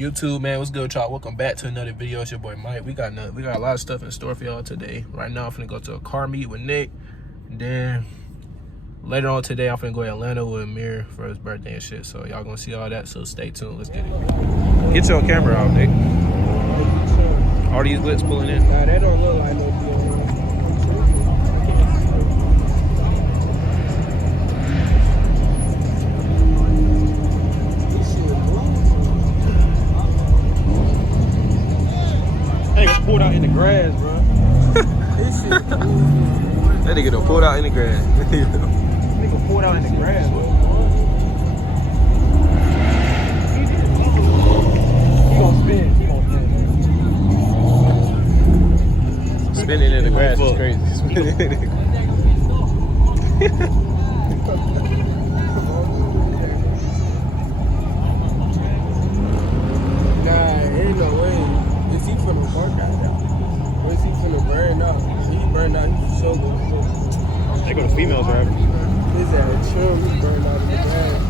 YouTube, man, what's good, y'all? Welcome back to another video. It's your boy Mike. We got a lot of stuff in store for y'all today. Right now, I'm finna go to a car meet with Nick. Then later on today, I'm finna go to Atlanta with Amir for his birthday and shit. So y'all gonna see all that. So stay tuned. Let's get it. Get your camera out, Nick. All these blitz pulling in. Nah, that don't look like no deal. Pulled out in the grass, bro. This shit. That nigga done pulled out in the grass. Nigga pulled out in the grass, bro. He gonna spin. Spinning in the grass is crazy. Spinning in the grass. Nah, ain't no way. Is he finna work out now? Or is he finna burn out? If he burn out, he for sure go. They go to females drivers. His ass trim, he burned out in the grass.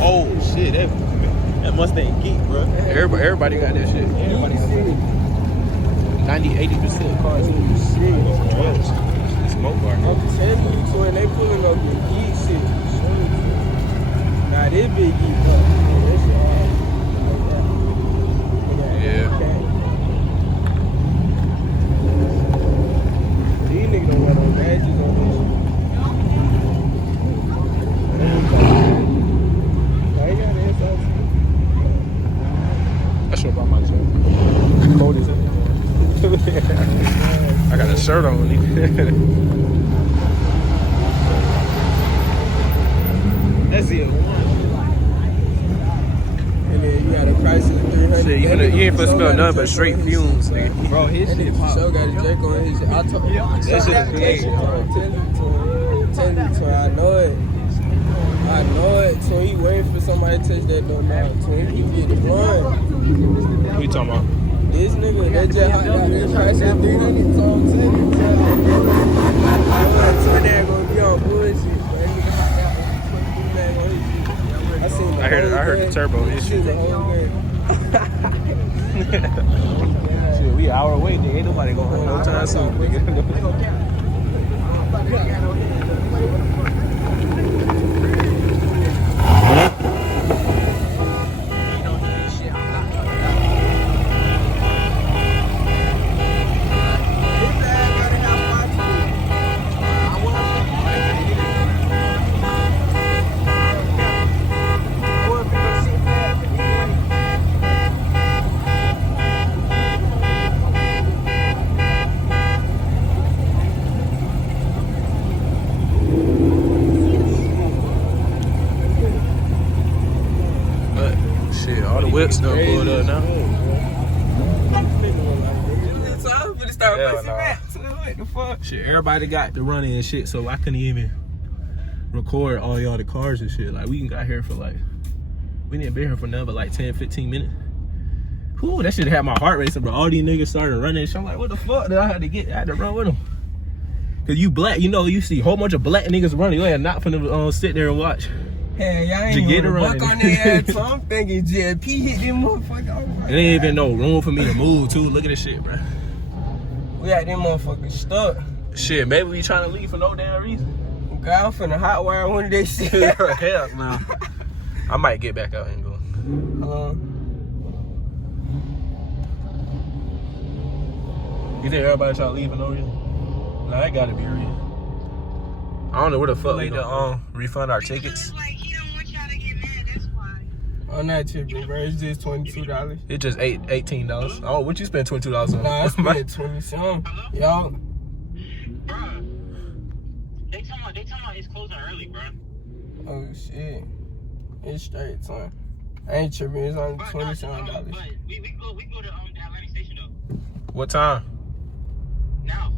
Oh shit, that Mustang geek, bro. Everybody got that shit. Everybody got that. 90-80% of cars. Drugs. Smoke bar. I'm telling you, so when they pulling up the geek shit, nah, this big geek, bro. This shit hard. Yeah. These niggas don't wear no badges on this. Why you got the inside seat? I should have brought my shirt. Cold as hell. I got a shirt on. That's it. And then you got a Chrysler 300. Shit, you ain't supposed to smell nothing but straight fumes, nigga. Bro, his And shit then pop. Sure got a jerk on his shit. I told That shit is big. I know it. So he waiting for somebody to touch that door now. So he get the blunt. What you talking about? This nigga, that just hot out there, Chrysler 300, so I'm telling you. So they're gonna be on bullshit. But that nigga hot out there, on his shit. I seen the I heard the turbo I issue. seen the whole game. Shit, we an hour away, nigga. Ain't nobody going home no time soon, nigga. All the whips done pulled up now. Hell nah. Shit, everybody got the running and shit, so I couldn't even record all y'all the cars and shit. Like, we got here for we didn't be here for another like 10-15 minutes. Whew, that shit had my heart racing, bro. All these niggas started running and shit. I'm like, what the fuck? I had to run with them. Cause you black, you know, you see a whole bunch of black niggas running. You ain't not finna sit there and watch. Hey, y'all ain't even buck on their ass, so I'm thinking JP hit them motherfucker. It ain't even no room for me to move, too. Look at this shit, bro. We got them motherfuckers stuck. Shit, maybe we trying to leave for no damn reason. God, I'm finna hot wire one of they shit. Hell no. I might get back out and go. You think everybody trying to leave for no reason? Nah, that gotta be real. I don't know where the fuck we gonna refund our tickets. I'm not tripping, bro. It's just $22. It just $18. Oh, what you spend $22 on? Nah, I spent 20-something. Y'all. Bro, they talking about it's closing early, bro. Oh shit. It's straight, son. I ain't tripping. It's only $27. But we go to the Atlantic Station though. What time? Now.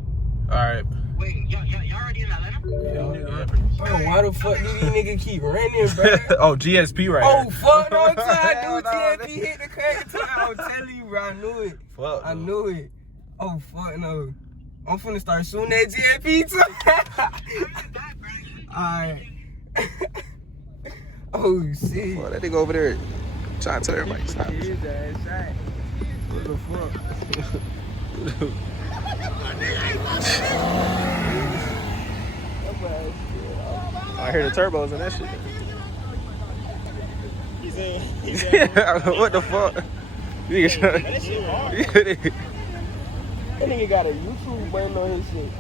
Alright. Wait, y'all already in Atlanta? Yeah. Bro, why the fuck do these niggas keep running, bro? Oh, GSP right Oh, here. fuck, no time, dude. TFP hit the crack. I'm telling you, bro. I knew it. Fuck, I no. knew it. Oh, fuck, no. I'm finna start shooting that GFP too. Alright. Oh, shit. Well, that nigga over there trying to tell everybody stop. His ass shot. What the fuck? I hear the turbos and that shit. He said, What the fuck? that shit hard. That nigga got a YouTube button on his shit.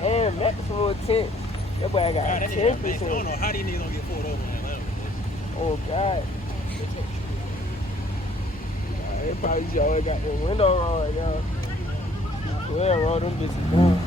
And maximum intent. That boy got God, that nigga got max. I don't 10%. know how these niggas don't get pulled over in Atlanta. Oh, God. They probably just always got the window roll right now. Yeah, roll them bitches down.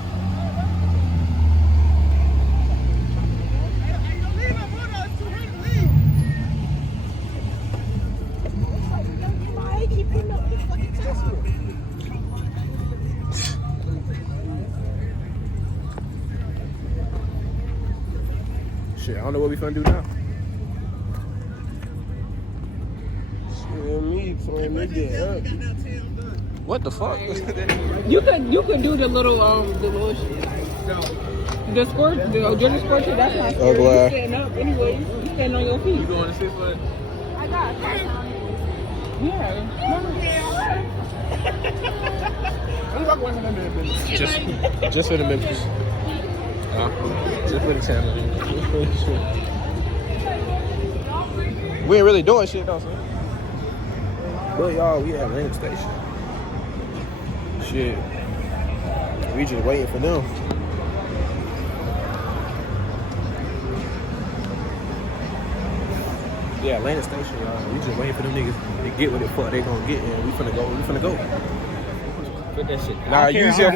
Shit, I don't know what we finna do now. Yeah, me, playing me get up. What the fuck? You could do the little shit. The squirt, the Jordan squirt shit, that's not Oh, scary. glad. You standing up anyway. You standing on your feet. You going to 6 foot? I got Yeah. Just for the Memphis. Just for the channel. We ain't really doing shit though, son. But y'all, we at Land Station. Shit. We just waiting for them. Yeah, Atlanta Station, y'all. We just waiting for them niggas to get what the fuck they gonna get, and we finna go. Put that shit. Nah, use your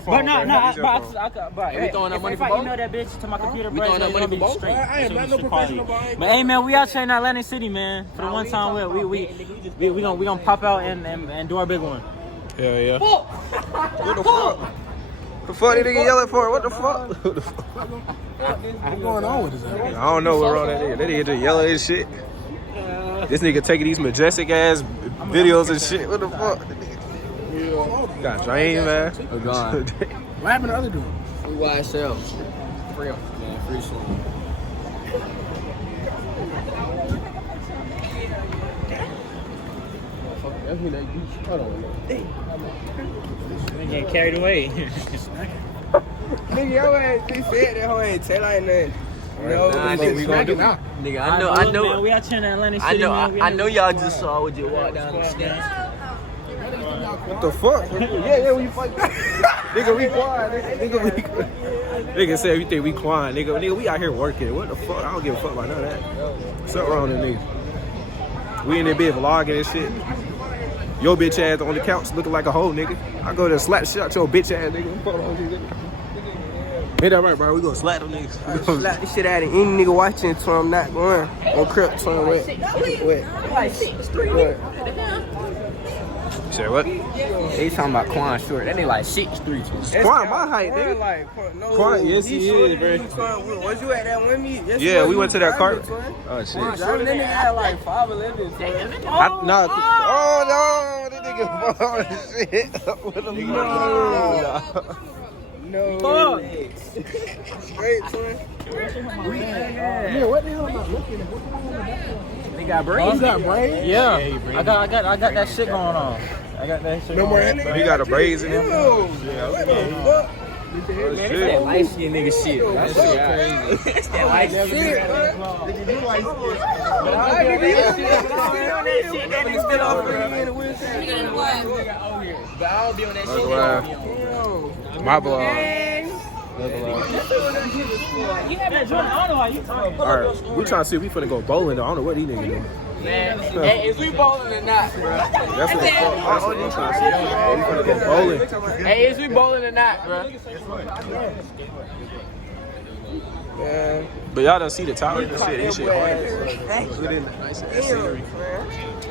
phone. But bro. no, Use your phone. but we throwing up money for if I both? email that bitch to my computer, We bro, throwing up it's money gonna for be both? straight. I ain't It's no gonna be professional, quality. boy. But hey, man, we out here in Atlantic City, man. For the one time we gonna pop out and do our big one. Hell yeah. What the fuck? The fuck they nigga yelling for? What the fuck? What's going on with this? I don't know what's wrong with that nigga. That nigga just yelling his shit. This nigga taking these majestic ass videos and shit. What the fuck? Got Jane, man. Oh, God. What happened to the other dude? We YSL. Free up, man. Free soon. That's me that you. Hold on. We getting carried away. Nigga, your ass, they said that hoe ain't tell like nothing. No, Nah, but nigga, we gonna do now. Nigga, Man, we out here in Atlantic City, man. I know y'all just saw what you walked down the steps. What the fuck? Yeah, we fuck. Nigga, we quiet. Nigga said we think we quiet. Nigga, we out here working. What the fuck? I don't give a fuck about none of that. Something wrong with nigga. We in there bed vlogging and shit. Your bitch ass on the couch looking like a hoe, nigga. I go to slap shit out your bitch ass, nigga. What the fuck wrong with you, nigga? Hey, that right, bro. We gonna slap them niggas. slap the shit out of any nigga watching so I'm not going on crib so I'm wet. Say what? They talking about Quan Short. That nigga like 6'3". Quan my height, nigga. Quan, yes, he is, bro. Was you at that one meet? Yes, Yeah, you we was. went to that cart. Twin. Oh shit. That nigga had like 5'11". Oh no, that nigga fall shit. What the fuck? No. Straight, twin. Yeah, what the hell am I looking at? They got braids. You got braids? Yeah, I got that shit going on. I got that shit. No more going on. that He got a braids in him. What the fuck? That light skin nigga shit. That shit crazy. That light skin Shit, My vlog. Alright, we trying to see if we finna go bowling though. I don't know what these niggas doing. Man, hey, is we bowling or not, bro? That's what I'm trying to see. We finna go bowling. Hey, is we bowling or not, bro? Yeah. But y'all don't see the towers and shit. This shit hard. Good in the nice ass scenery.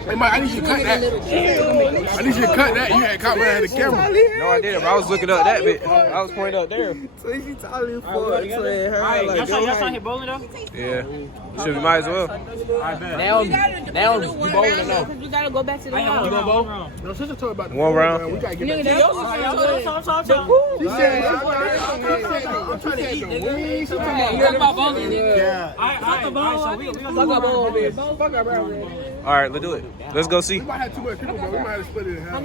Hey, Mike, I need you to cut that. I need you to cut that. You had caught behind the camera. No, I didn't. But I was looking up that bit. I was pointing up there. So she totally fucked. Alright, y'all trying to hit bowling though? Yeah. Should we might as well. Now you bowling or no? We gotta go back to the house. You gonna bowl? No, sister told about the One round. We gotta get Nigga, that. that's She said, I'm trying to eat, nigga. Talk about bowling. Yeah. Fuck a bowl. Fuck a bowl, bitch. Fuck a bowl. All right, let's do it. Let's go see. We might have too much people, but we might have to split it in half.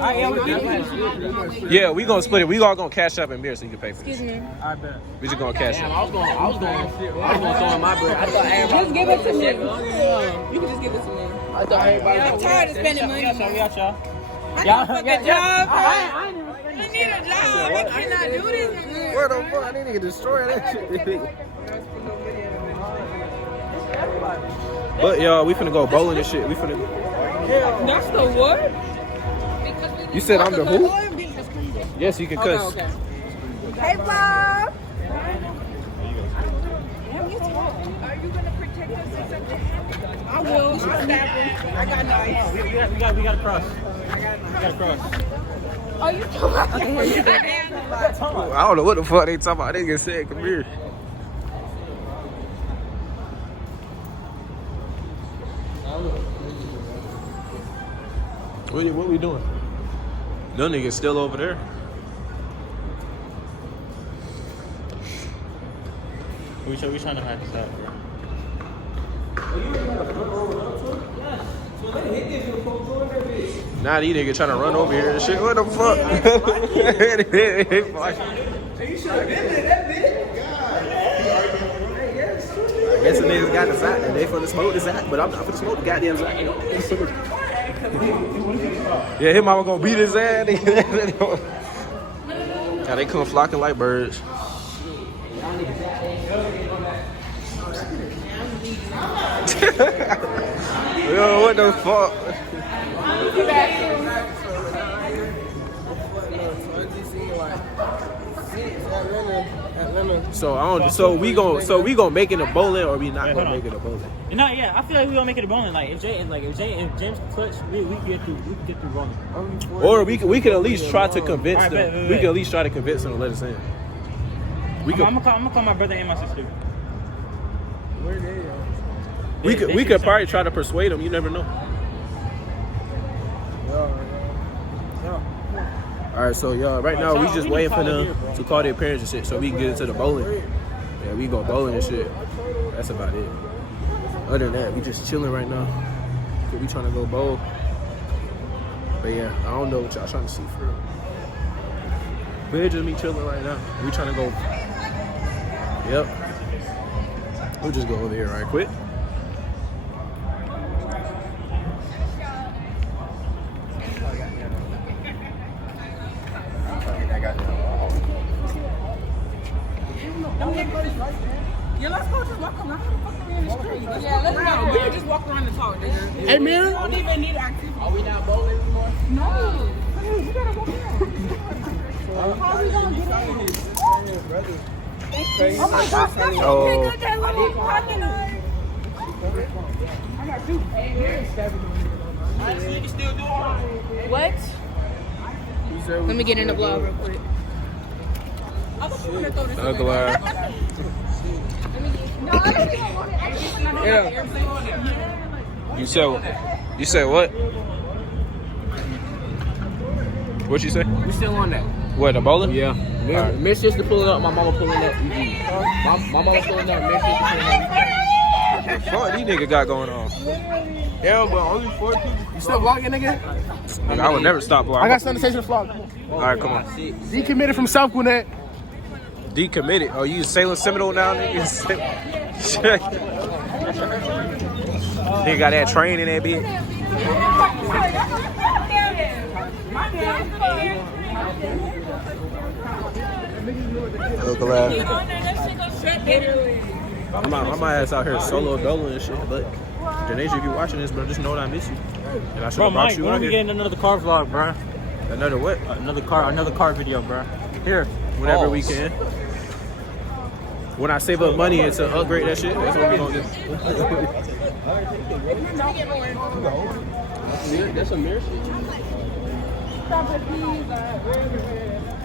Yeah, we gonna split it. We all gonna cash up in beer so you can pay for this. Excuse me. I bet. We just gonna cash up. I was going to throw in my bread. I thought everybody. Just give it to me. You can just give it to me. I thought everybody. I'm tired of spending money. We got y'all. I need a fucking job. I need a job. I cannot do this. Where the fuck? I need to destroy that shit. But y'all, we finna go bowling and shit. We finna. That's the what? You said I'm the who? Yes, you can cuss. Okay. Hey, Bob. I will. I'm snapping. I got knives. We got to cross. Oh, you talking? I don't know what the fuck they talking about. They just said, come here. What we doing? No niggas still over there. We trying to hide this out, bro. Now these niggas trying to run over here and shit. What the fuck? I guess the niggas got the Zach and they for the smoke the Zach, but I'm not for the smoke the goddamn Zach. Yeah, his mama gonna beat his ass. Now they come flocking like birds. Yo, what the fuck? So we gonna make it a bowling or we not gonna make it a bowling? No, yeah, I feel like we gonna make it a bowling. Like if James clutch, we get through bowling. Or we can at least try to convince Alright, them. bet. We can at least try to convince them to let us in. I'm gonna call my brother and my sister. We could probably try to persuade them. You never know. All right, so y'all, right now we just waiting for them to call their parents and shit, so we can get into the bowling. Yeah, we go bowling and shit. That's about it. Other than that, we just chilling right now. We trying to go bowl. But yeah, I don't know what y'all trying to see for real. But it's just me chilling right now. We trying to go. Yep. We'll just go over here right quick. Yeah, let's go just walk around. Yeah, let's go. We can just walk around and talk, nigga. Hey, man. We don't even need activity. Are we not bowling anymore? No. Hey, we gotta walk around. How we gonna get in? Oh my God, stop Oh. looking at that little pocket knife. I got two. What? Let me get in the vlog real quick. I was gonna throw this away. No, I don't even want it. You said what? What you say? We still on that. What, the bowling? Yeah. Miss sister pulling up. My mama pulling up. My mama pulling up. Miss sister pulling up. What these niggas got going on? Yeah, but only 4 people. You still vlogging, nigga? I would never stop vlogging. I got something to say to the vlog. All right, come on. Decommitted from South Gwinnett. Decommitted. Oh, you Salem Seminole now, nigga? Nigga got that train in that bitch. Look alive. I'm my ass out here solo doling and shit, but Janasia, if you're watching this, bro, just know that I miss you. And I should Bro, have brought Mike, you when out are we here. getting another car vlog, bro? Another what? Another car video, bro. Here. Whenever we can. When I save up money and to upgrade that shit, that's what we gonna do. That's a mirror shit.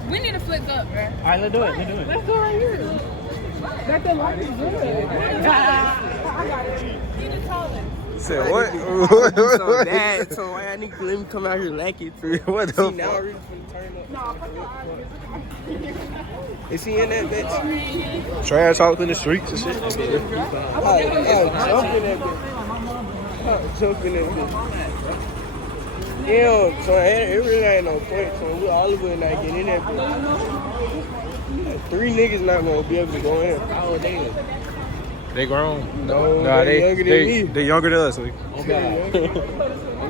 We need to flip up, bro. All right, let's do it. Let's go right here. That the light is good. I got it. Need to tell them. Said what? So bad. So why I need to let me come out here like it. What the See, now I really finna turn up. Is he in that bitch? Trash all in the streets and shit. Jump in that bitch. Jump in that bitch. Damn, so it really ain't no point. So we all of us not getting in that bitch. Like, 3 niggas not gonna be able to go in. How old they? They grown. No, Nah, they younger than me. They younger than us. Oh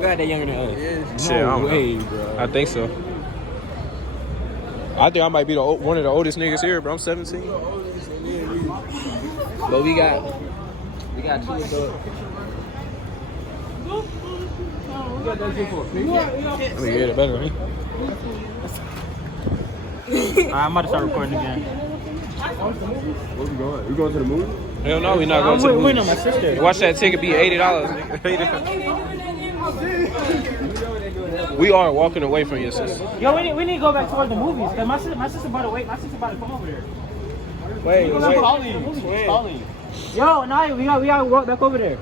God, they younger than us. Shit, I don't way, know. bro. I think so. I think I might be one of the oldest niggas here, but I'm 17. But we got 2 adults. Let me get it better, right? I'm about to start recording again. Where we going? We going to the movie? Hell no, we not going to the waiting movies. on my sister. Watch that ticket be $80. We are walking away from your sister. Yo, we need to go back towards the movies. Cause my sister about to wait. My sister about to come over there. Wait. Calling. Yo, nah, we gotta walk back over there.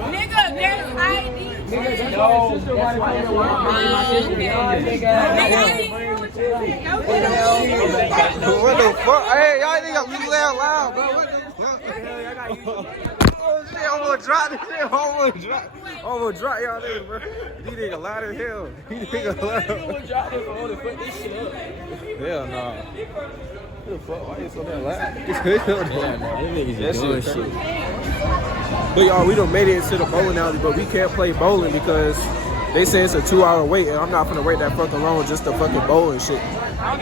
Nigga, there's ID. What the fuck? Hey, y'all niggas be loud, bro. What the fuck? Oh shit, I'm gonna drop this shit. I'm gonna drop y'all niggas, bro. These niggas loud as hell. These niggas loud. Hell nah. What the fuck? Why you so damn loud? That shit. But y'all, we done made it into the bowling alley, but we can't play bowling because they say it's a 2-hour wait, and I'm not gonna wait that fucking long just to fucking bowl and shit.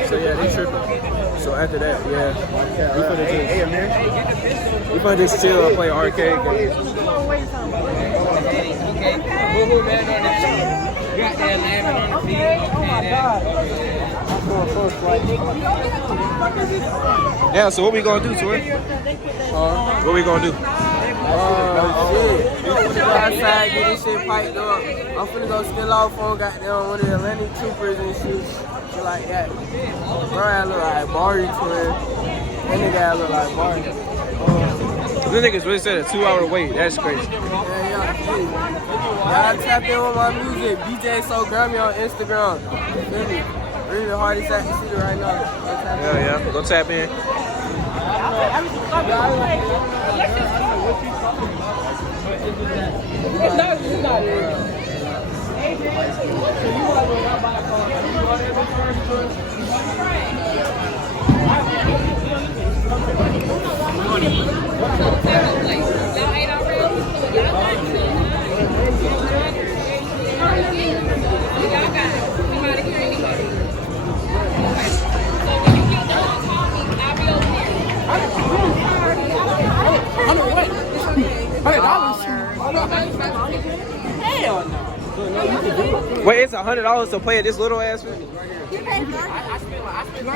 So yeah, they tripping. So after that, we finna just chill and play arcade games. Yeah, so what we gonna do, Twin? What we gonna do? Shit. Go outside, get this shit piped up. I'm finna go steal off on goddamn one of the Atlantic troopers and shit like that. Bro, I look like Barry, twin. That nigga look like Barry. This niggas really said a 2-hour wait. That's crazy. Y'all tap in with my music. BJ So Grammy on Instagram. Really the hardest act in the city right now. Yeah. Go tap in. Wait, it's $100 to play at this little ass field? I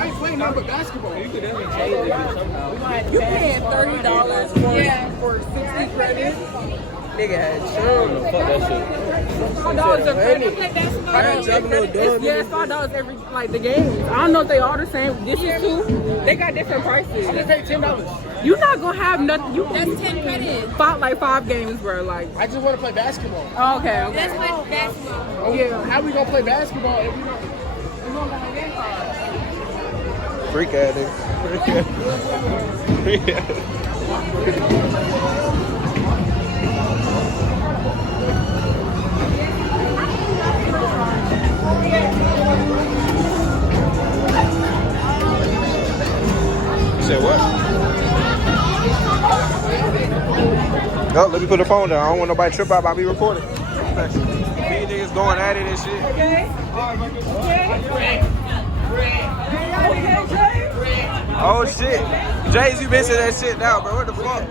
ain't playing nothing but basketball. You could definitely change it somehow. You paying $30 for 60 credits? Nigga had children. Fuck that shit. $5 a credit. I ain't jumping no dumb. Yeah, it's $5 every, like, the games. I don't know if they all the same. This is too. They got different prices. I just paid $10. You're not gonna have nothing. That's 10 credits. Like 5 games, bro. Like. I just want to play basketball. Oh, okay. That's what basketball. Yeah, how we gonna play basketball if we don't? Freak at it. Freak at it. You said what? No, let me put the phone down. I don't want nobody to trip out by me recording. These niggas going at it and shit. Oh shit. Jays, you missing that shit now, bro. What the fuck?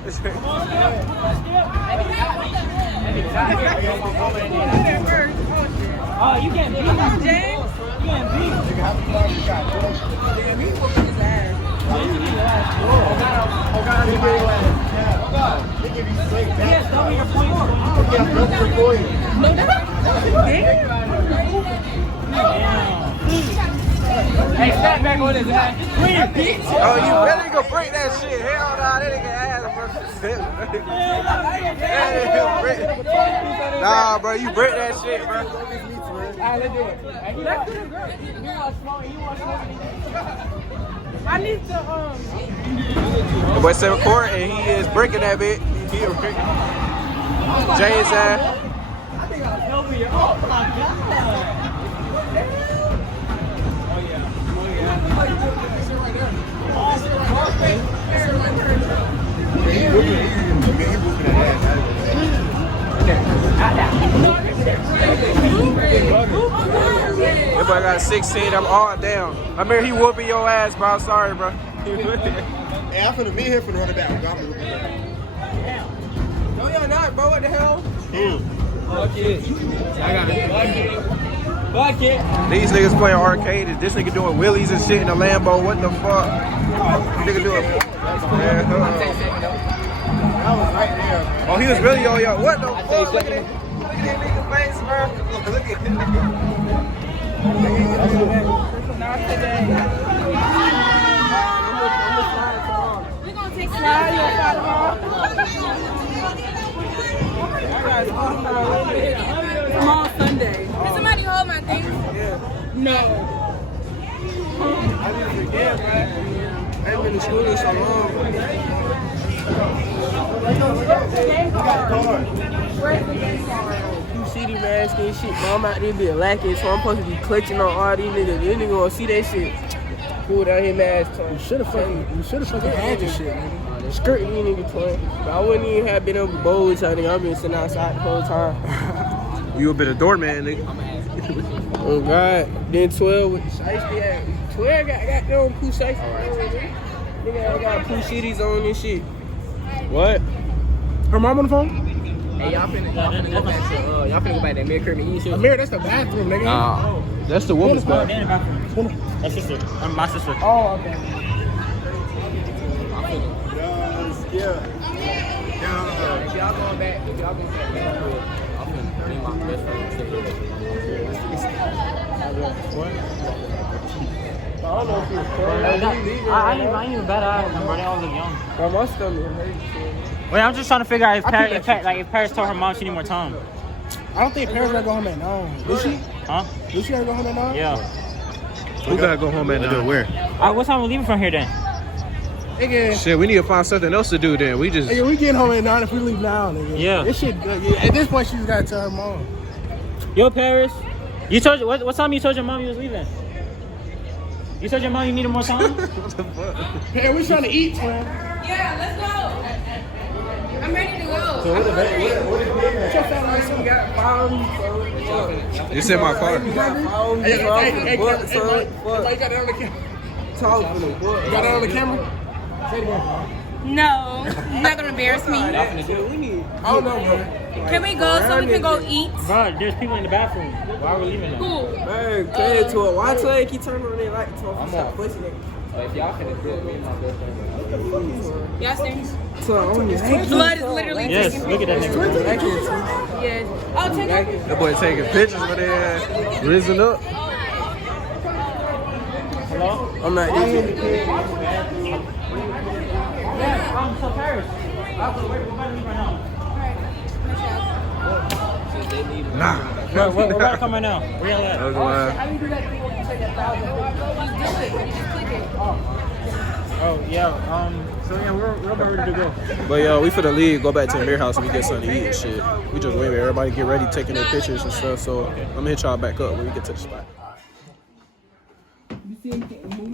Oh, you can't beat him, James. You can't beat Hey, step back on this, man. Oh, you better go break that shit. Hell nah, that nigga Nah, bro, you break that shit, bro. Let's do it. I need to The boy said record, and he is breaking that bit. He is breaking. James said. That boy got 16. I'm all down. I mean, he whooping your ass, bro. I'm sorry, bro. Hey, I'm finna be here for the other down. No, you're not, bro. What the hell? Fuck it. I got it. Fuck it. These niggas playing arcade. This nigga doing wheelies and shit in the Lambo. What the fuck? Nigga doing. That was right there, man. Oh, he was really on yo. What the fuck? Look at it. Look at that nigga face, bro. Look at him. We're gonna take slide your Tomorrow Sunday. Can somebody hold my thing? No. I just forget, man. I ain't been to school in so long. You see these mask and shit, bro. I'm out there being lacking, so I'm supposed to be clutching on all these niggas. These niggas gonna see that shit. Pull down his mask, you should have fucking had this shit, nigga. Skirt these niggas, twin. But I wouldn't even have been able to bowl with y'all, nigga. I've been sitting outside the whole time. You a bit of doorman, nigga. Oh, God. Then 12 with the shiesty ass. 12 got their own poo shiesty. Nigga, I got poo shitties on this shit. What? Her mom on the phone? Hey, y'all finna go back to that Mirror Curve and eat shit. Amir, that's the bathroom, nigga. That's the woman's bed. That's sister. I'm my sister. Oh, okay. If y'all going back, I'm finna bring my best friend to sit I don't know if he was cold. I ain't even bad. I remember they all look young. Bro, my stomach hurts. Wait, I'm just trying to figure out if Paris told her mom she need more time. I don't think Paris gotta go home at 9. Did she? Huh? Did she gotta go home at 9? Yeah. Who gotta go home at 9? Where? What time we leaving from here then? Nigga. Shit, we need to find something else to do then. We just. Nigga, we getting home at 9 if we leave now, nigga. Yeah. This shit, at this point, she just gotta tell her mom. Yo, Paris. You told what time you told your mom you was leaving? You told your mom you needed more time? Hey, we trying to eat, man. Yeah, let's go. I'm ready to go. It's in my car. Hey, got that on the camera. Talk for them, boy. Got that on the camera? Say it again. No, you're not gonna embarrass me. I don't know, bro. Can we go so we can go eat? Bro, there's people in the bathroom. Why are we leaving now? Cool. Man, play it to it. Why Tway keep turning on their light to it? Stop pushing it. if y'all finna do it, me and my best friend. Y'all see? So, Blood is literally Yes, taking look at that nigga. Yes. Oh, take it. That boy taking pictures with their risen up. Hello? I'm not eating. So Paris. We're about to leave right now. Nah. We're about to come right now. Where y'all at? That's How do you do that thing when you take 1,000? Just do it. You just click it. Oh yeah. So yeah, we're about ready to go. But yo, we finna leave, go back to the Mirror House and we get something to eat and shit. We just wait, everybody get ready, taking their pictures and stuff. So I'm gonna hit y'all back up when we get to the spot.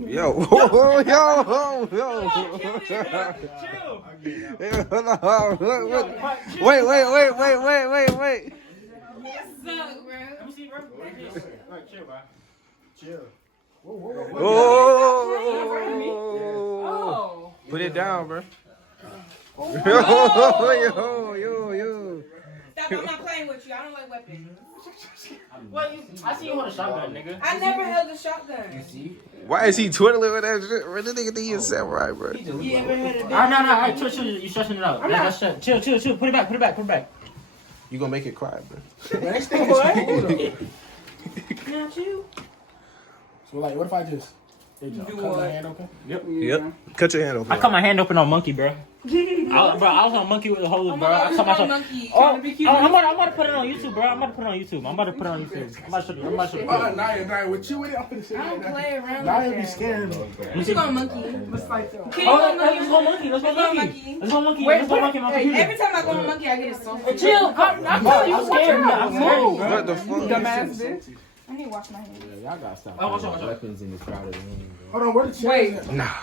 Yo, Wait. Chill. Oh, put it down, bro. Yo. Stop, I'm not playing with you. I don't like weapons. Well, I see you want a shotgun, nigga. I never held a shotgun. Why is he twiddling with that shit? Bro, this nigga think he's samurai, bro. You ever had a No. Alright, chill. You stretching it out. Chill. Put it back. You gonna make it cry, bro. Not you. So, like, what if I just cut my hand open? Yep. Cut your hand open. I cut my hand open on monkey, bro. Bro, I was on monkey with the hose, bro. I told myself, monkey. oh, I'm about to put it on YouTube, bro. I'm about to put it on YouTube. I'm about to show you. Nah, with you with it, I'm finna say I don't play around Nah, like you be that. scared though. What you going monkey? Let's fight them. Let's go monkey. Let's go monkey. My computer. Every time I go on monkey, I get a song. Chill. I'm telling you, I'm scared. I'm scared, bro. What the fuck? Dumbass bitch. I need to wash my hands. Y'all gotta stop. Oh, watch out. Weapons in this crowded room. Hold on, where the chairs? Wait. at? Nah.